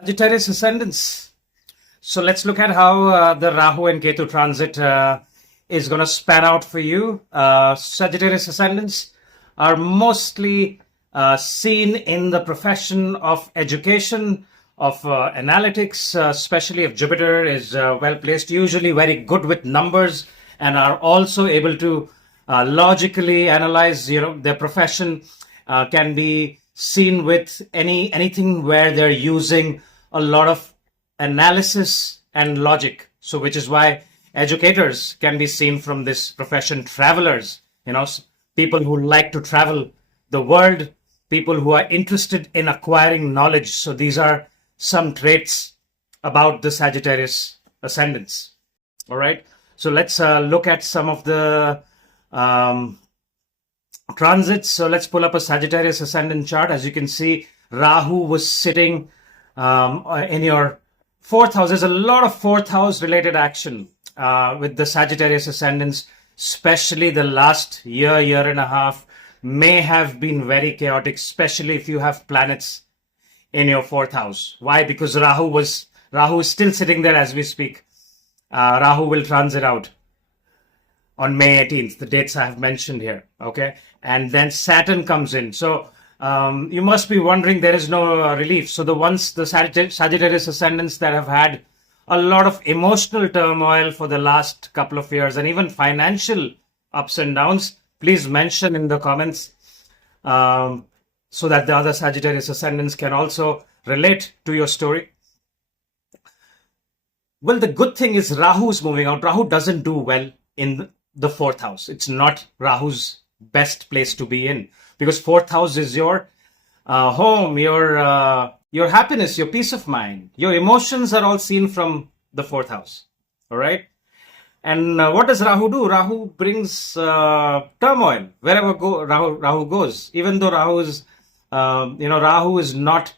Sagittarius ascendants. So let's look at how the Rahu and Ketu transit is going to span out for you. Sagittarius ascendants are mostly seen in the profession of education, of analytics, especially if Jupiter is well placed, usually very good with numbers, and are also able to logically analyze. Their profession can be seen with anything where they're using a lot of analysis and logic. So, which is why educators can be seen from this profession. Travelers, people who like to travel the world, people who are interested in acquiring knowledge. So, these are some traits about the Sagittarius ascendants. All right. So, let's look at some of the transits. So, let's pull up a Sagittarius ascendant chart. As you can see, Rahu was sitting in your fourth house. There's a lot of fourth house related action with the Sagittarius ascendants, especially the last year and a half may have been very chaotic, especially if you have planets in your fourth house. Why? Because Rahu is still sitting there as we speak. Rahu will transit out on May 18th, the dates I have mentioned here. Okay. And then Saturn comes in. So you must be wondering, there is no relief. So the Sagittarius ascendants that have had a lot of emotional turmoil for the last couple of years and even financial ups and downs, please mention in the comments so that the other Sagittarius ascendants can also relate to your story. Well, the good thing is Rahu is moving out. Rahu doesn't do well in the fourth house. It's not Rahu's best place to be in, because fourth house is your home, your happiness, your peace of mind, your emotions are all seen from the fourth house. All right. And what does Rahu do? Rahu brings turmoil wherever Rahu goes. Even though Rahu is not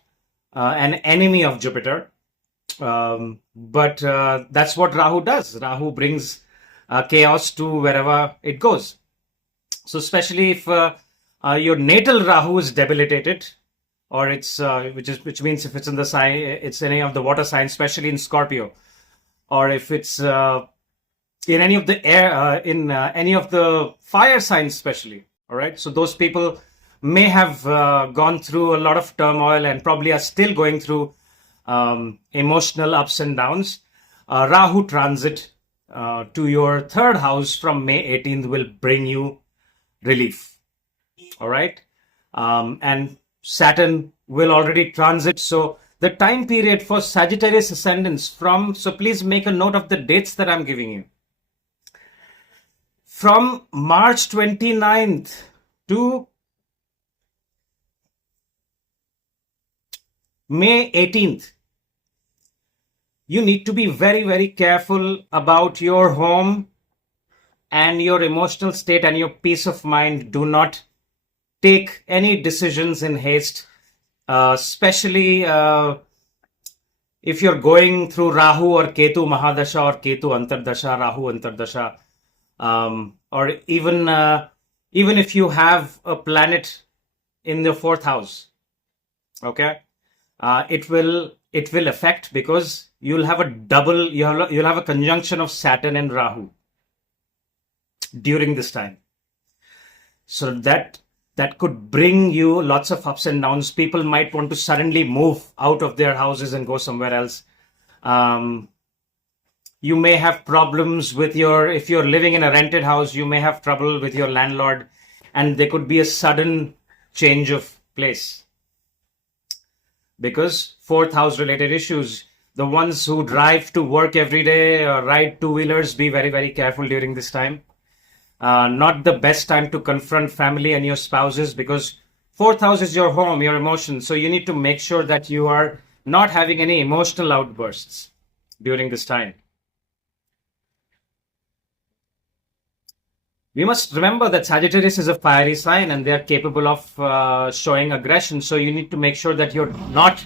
an enemy of Jupiter, but that's what Rahu does. Rahu brings chaos to wherever it goes. So especially if your natal Rahu is debilitated, or it's which means if it's in the sign, it's any of the water signs, especially in Scorpio, or if it's in any of the air, in any of the fire signs, especially. All right. So those people may have gone through a lot of turmoil and probably are still going through emotional ups and downs. Rahu transit to your third house from May 18th will bring you relief. All right. And Saturn will already transit. So the time period for Sagittarius ascendants so please make a note of the dates that I'm giving you. From March 29th to May 18th, you need to be very, very careful about your home and your emotional state and your peace of mind. Do not take any decisions in haste, especially if you're going through Rahu or Ketu Mahadasha or Ketu Antardasha, Rahu Antardasha, or even if you have a planet in the fourth house. Okay, it will affect, because you'll have a conjunction of Saturn and Rahu during this time. So that could bring you lots of ups and downs. People might want to suddenly move out of their houses and go somewhere else. You may have problems with if you're living in a rented house, you may have trouble with your landlord, and there could be a sudden change of place. Because fourth house related issues, the ones who drive to work every day or ride two-wheelers, be very, very careful during this time. Not the best time to confront family and your spouses, because fourth house is your home, your emotions. So you need to make sure that you are not having any emotional outbursts during this time. We must remember that Sagittarius is a fiery sign and they are capable of showing aggression. So you need to make sure that you're not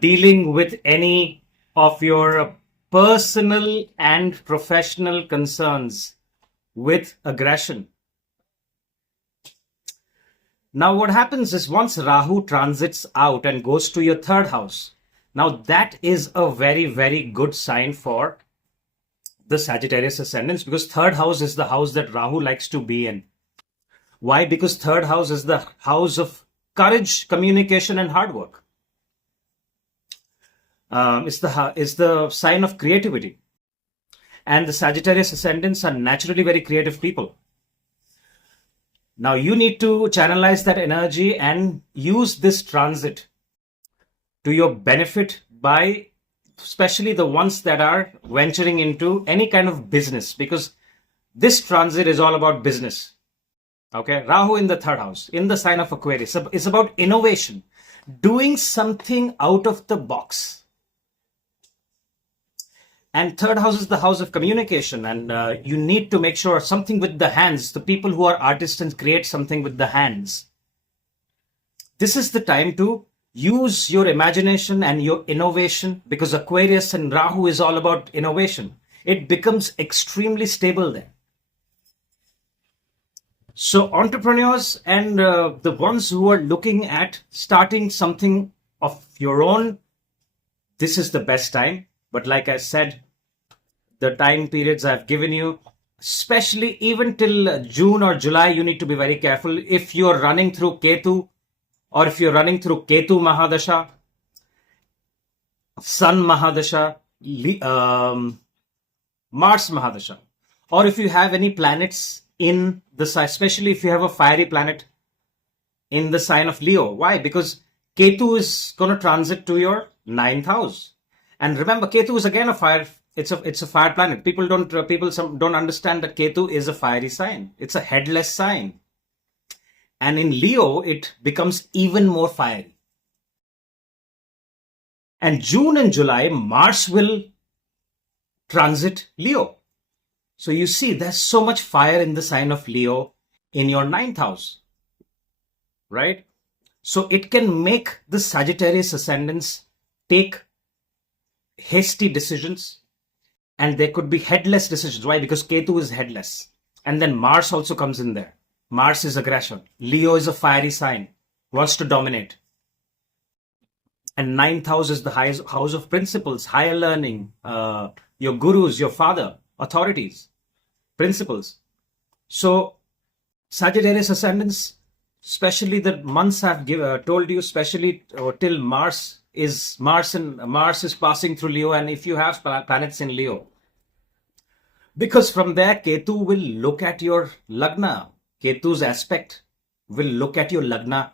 dealing with any of your personal and professional concerns with aggression. Now what happens is, once Rahu transits out and goes to your third house, Now that is a very, very good sign for the Sagittarius ascendants, because third house is the house that Rahu likes to be in. Why? Because third house is the house of courage, communication, and hard work. It's the sign of creativity. And the Sagittarius ascendants are naturally very creative people. Now you need to channelize that energy and use this transit to your benefit, by especially the ones that are venturing into any kind of business, because this transit is all about business. Okay, Rahu in the third house, in the sign of Aquarius, is about innovation, doing something out of the box. And third house is the house of communication, and you need to make sure something with the hands. The people who are artists and create something with the hands. This is the time to use your imagination and your innovation, because Aquarius and Rahu is all about innovation. It becomes extremely stable there. So entrepreneurs and the ones who are looking at starting something of your own, this is the best time. But like I said, the time periods I've given you, especially even till June or July, you need to be very careful. If you're running through Ketu, or if you're running through Ketu Mahadasha, Sun Mahadasha, Mars Mahadasha, or if you have any planets in the sign, especially if you have a fiery planet in the sign of Leo. Why? Because Ketu is going to transit to your 9th house. And remember, Ketu is again a fire. It's a fire planet. People don't understand that Ketu is a fiery sign. It's a headless sign. And in Leo, it becomes even more fiery. And June and July, Mars will transit Leo. So you see, there's so much fire in the sign of Leo in your 9th house, right? So it can make the Sagittarius ascendants take hasty decisions, and there could be headless decisions. Why? Because Ketu is headless. And then Mars also comes in there. Mars is aggression. Leo is a fiery sign, wants to dominate. And 9th house is the house of principles, higher learning, your gurus, your father, authorities, principles. So Sagittarius ascendants, especially the months I've told you, especially till Mars is passing through Leo, and if you have planets in Leo, because from there Ketu will look at your Lagna. Ketu's aspect will look at your Lagna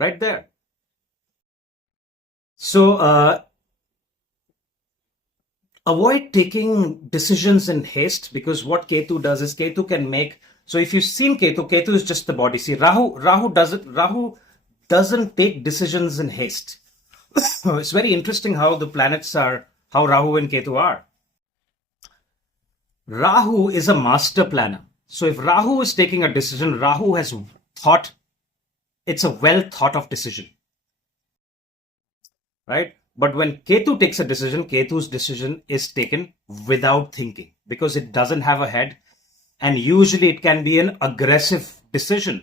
right there. So avoid taking decisions in haste, because what Ketu does is Ketu can make. So if you've seen Ketu, Ketu is just the body. See, Rahu doesn't take decisions in haste. It's very interesting how the planets are, how Rahu and Ketu are. Rahu is a master planner. So if Rahu is taking a decision, Rahu has thought, it's a well thought of decision, right? But when Ketu takes a decision, Ketu's decision is taken without thinking, because it doesn't have a head, and usually it can be an aggressive decision.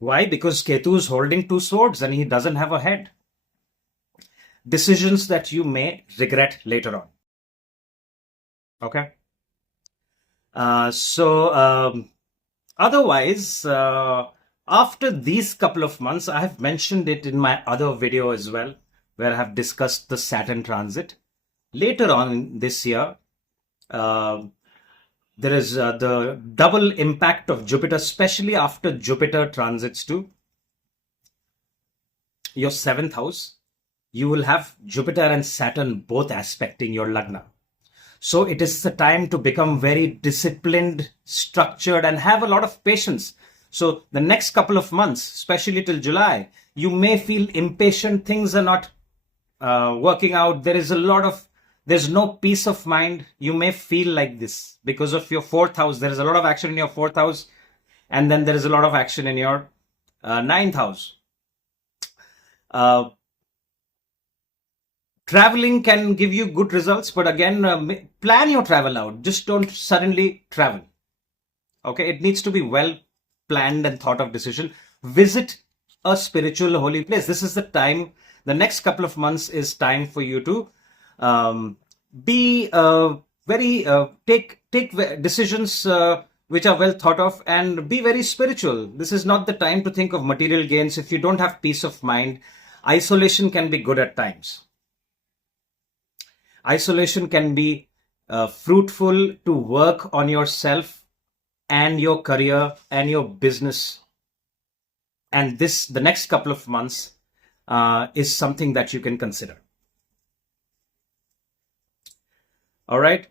Why? Because Ketu is holding 2 swords and he doesn't have a head. Decisions that you may regret later on. Okay. Otherwise, after these couple of months, I have mentioned it in my other video as well, where I have discussed the Saturn transit. Later on this year, there is the double impact of Jupiter, especially after Jupiter transits to your 7th house. You will have Jupiter and Saturn both aspecting your Lagna. So it is the time to become very disciplined, structured, and have a lot of patience. So the next couple of months, especially till July, you may feel impatient. Things are not working out. There's no peace of mind. You may feel like this because of your 4th house. There is a lot of action in your 4th house, and then there is a lot of action in your 9th house. Traveling can give you good results, but again, plan your travel out. Just don't suddenly travel. Okay, it needs to be well planned and thought of decision. Visit a spiritual holy place. This is the time the next couple of months is time for you to be very take decisions which are well thought of, and be very spiritual. This is not the time to think of material gains. If you don't have peace of mind, isolation can be good at times. Isolation can be fruitful to work on yourself and your career and your business. And the next couple of months is something that you can consider. All right.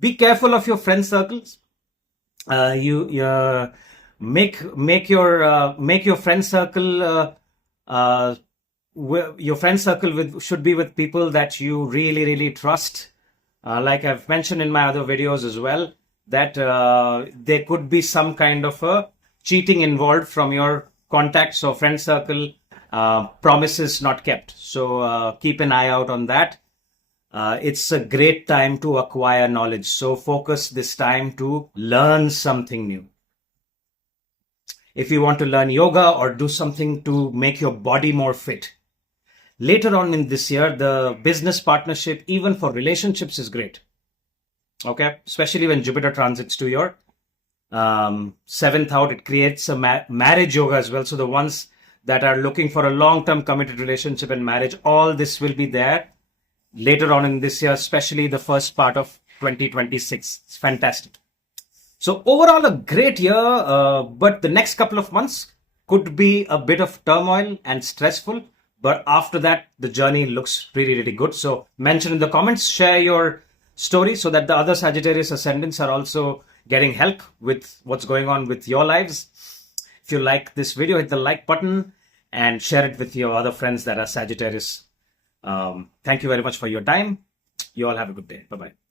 Be careful of your friend circles. You make your friend circle. Your friend circle should be with people that you really trust. Like I've mentioned in my other videos as well, that there could be some kind of a cheating involved from your contacts or friend circle, promises not kept. So keep an eye out on that. It's a great time to acquire knowledge. So focus this time to learn something new. If you want to learn yoga or do something to make your body more fit. Later on in this year, the business partnership, even for relationships, is great. Okay, especially when Jupiter transits to your 7th house, it creates a marriage yoga as well. So the ones that are looking for a long-term committed relationship and marriage, all this will be there later on in this year, especially the first part of 2026. It's fantastic. So overall, a great year, but the next couple of months could be a bit of turmoil and stressful. But after that, the journey looks really good. So mention in the comments, share your story so that the other Sagittarius ascendants are also getting help with what's going on with your lives. If you like this video, hit the like button and share it with your other friends that are Sagittarius. Thank you very much for your time. You all have a good day. Bye-bye.